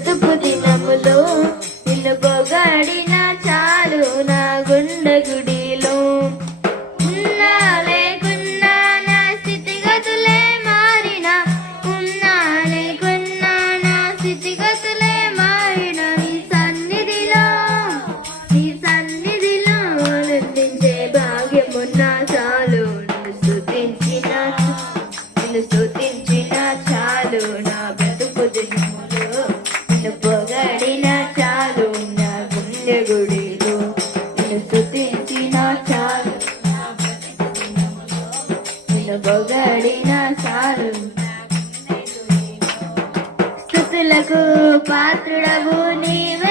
బ్రతుకు దినములో నిన్ను పొగడిన చాలు నా గుండె గుడిలో. ఉన్నా లేకున్నా నా స్థితిగతులే మారిన, ఉన్నా లేకున్నా నా స్థితిగతులే మారిన, నీ సన్నిధిలో ఆనందించే భాగ్యమున్నా చాలు. నిన్ను స్తుతించిన చాలు నా బ్రతుకు దినములో, నిన్ను పొగడిన చాలు నా గుండె గుడిలో. నిన్ను స్తుతించిన చాలు, నిన్ను పొగడిన చాలు. స్తుతులకు పాత్రుడవు నీవే